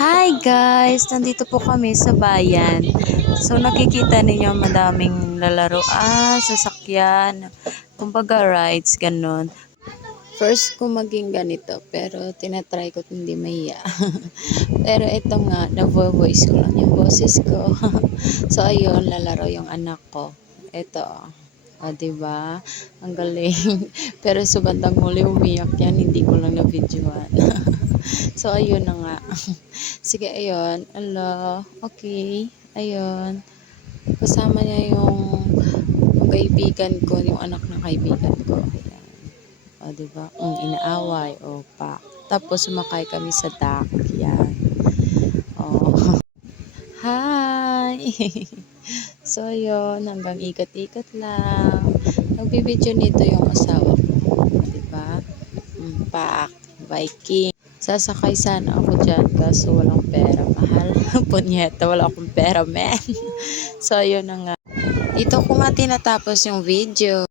Hi guys! Nandito po kami sa bayan. So nakikita ninyo madaming lalaroan, sasakyan, kumbaga rides, ganun. First ko maging ganito pero tinatry ko hindi mahiya. Pero ito nga, na-voice ko lang yung boses ko. So ayun, lalaro yung anak ko. Ito. O, diba? Ang galing. Pero sa bandang huli umiyak yan, hindi ko lang na-videoan. So ayun na nga. Sige, ayun. Hello. Okay. Ayun. Kasama niya yung kaibigan ko, yung anak ng kaibigan ko. Ayan. O, diba? Inaaway. O, pa. Tapos, sumakay kami sa dock. Yan. O. Hi! So, ayun. Hanggang ikot-ikot lang. Nagbibideo nito yung asawa ko. Diba? Paak. Viking. Sasakay sana ako dyan kaso walang pera. Mahal. Punyeta, wala akong pera, man. So, ayun na nga. Dito ko nga tinatapos yung video.